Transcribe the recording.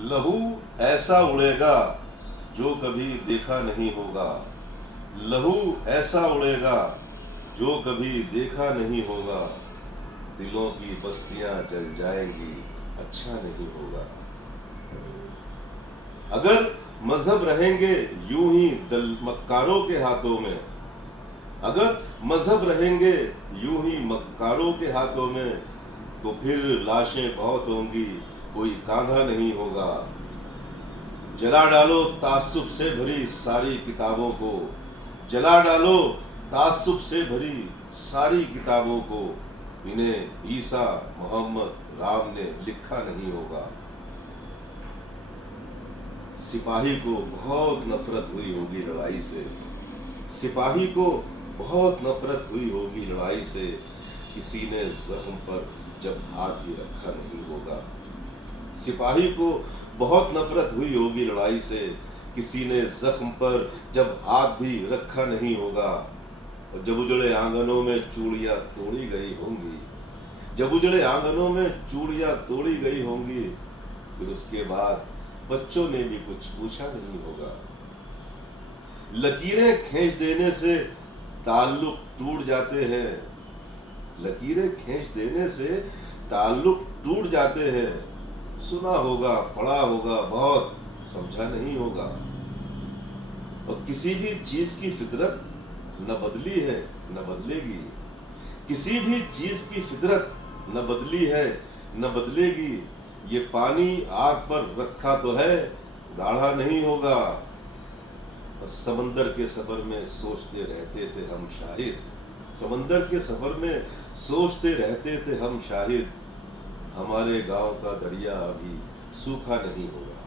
लहू ऐसा उड़ेगा जो कभी देखा नहीं होगा। लहू ऐसा उड़ेगा जो कभी देखा नहीं होगा। दिलों की बस्तियां जल जाएंगी, अच्छा नहीं होगा। अगर मजहब रहेंगे यूं ही दल मक्कारों के हाथों में, अगर मजहब रहेंगे यूं ही मक्कारों के हाथों में, तो फिर लाशें बहुत होंगी, कोई कांधा नहीं होगा। जला डालो तासुब से भरी सारी किताबों को, जला डालो तासुब से भरी सारी किताबों को। इन्हें ईसा मोहम्मद राम ने लिखा नहीं होगा। सिपाही को बहुत नफरत हुई होगी लड़ाई से, सिपाही को बहुत नफरत हुई होगी लड़ाई से। किसी ने जख्म पर जब हाथ भी रखा नहीं होगा। सिपाही को बहुत नफरत हुई होगी लड़ाई से, किसी ने जख्म पर जब हाथ भी रखा नहीं होगा। और जब उजड़े आंगनों में चूड़ियां तोड़ी गई होंगी, जब उजड़े आंगनों में चूड़ियां तोड़ी गई होंगी, फिर उसके बाद बच्चों ने भी कुछ पूछा नहीं होगा। लकीरें खींच देने से ताल्लुक टूट जाते हैं, लकीरें खींच देने से ताल्लुक टूट जाते हैं। सुना होगा, पढ़ा होगा बहुत, समझा नहीं होगा। और किसी भी चीज की फितरत न बदली है न बदलेगी, किसी भी चीज की फितरत न बदली है न बदलेगी। ये पानी आग पर रखा तो है, गाढ़ा नहीं होगा। समंदर के सफर में सोचते रहते थे हम शाहिद, समंदर के सफर में सोचते रहते थे हम शाहिद, हमारे गांव का दरिया अभी सूखा नहीं होगा।